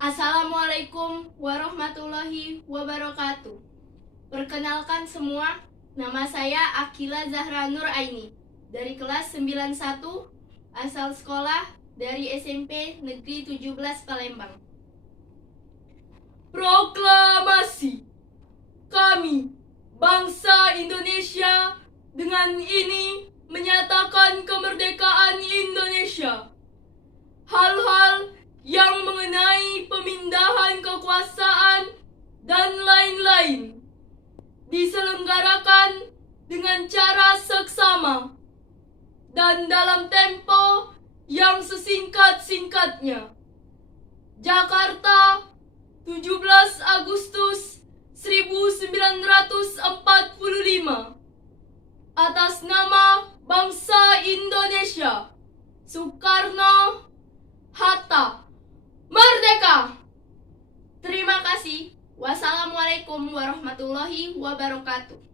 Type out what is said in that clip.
Assalamualaikum warahmatullahi wabarakatuh. Perkenalkan semua, nama saya Akila Zahra Nur Aini dari kelas 91, asal sekolah dari SMP Negeri 17 Palembang. Proklamasi. Kami, bangsa Indonesia, dengan ini menyatakan kemerdekaan Indonesia. Hal-hal yang mengenai pemindahan kekuasaan dan lain-lain diselenggarakan dengan cara seksama dan dalam tempo yang sesingkat-singkatnya. Jakarta, 17 Agustus 1945. Atas nama bangsa Indonesia, Soekarno Hatta, merdeka! Terima kasih. Wassalamualaikum warahmatullahi wabarakatuh.